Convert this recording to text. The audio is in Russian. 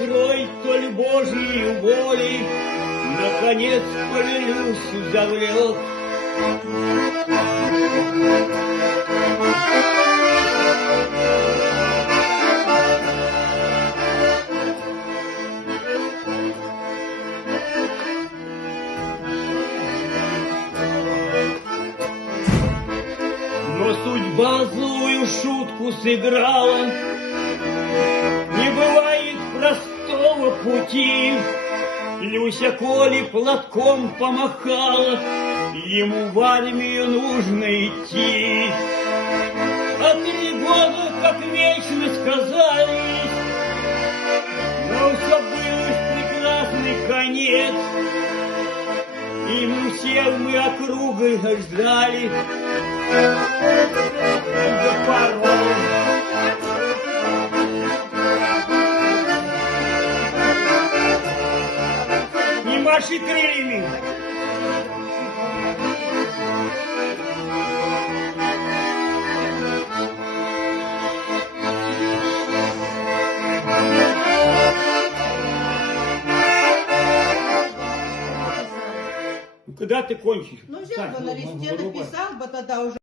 игрой, то ли Божьей волей, наконец повелюсь за влет. Но судьба злую шутку сыграла. Не бывает простого пути. Люся Коле платком помахала, ему в армию нужно идти. А 3 года, как вечность, казались, но забылось прекрасный конец. И мы все округой ждали до порога. Не маши крыльями! Когда ты кончишь? Ну, взял бы на листе, написал бы тогда уже.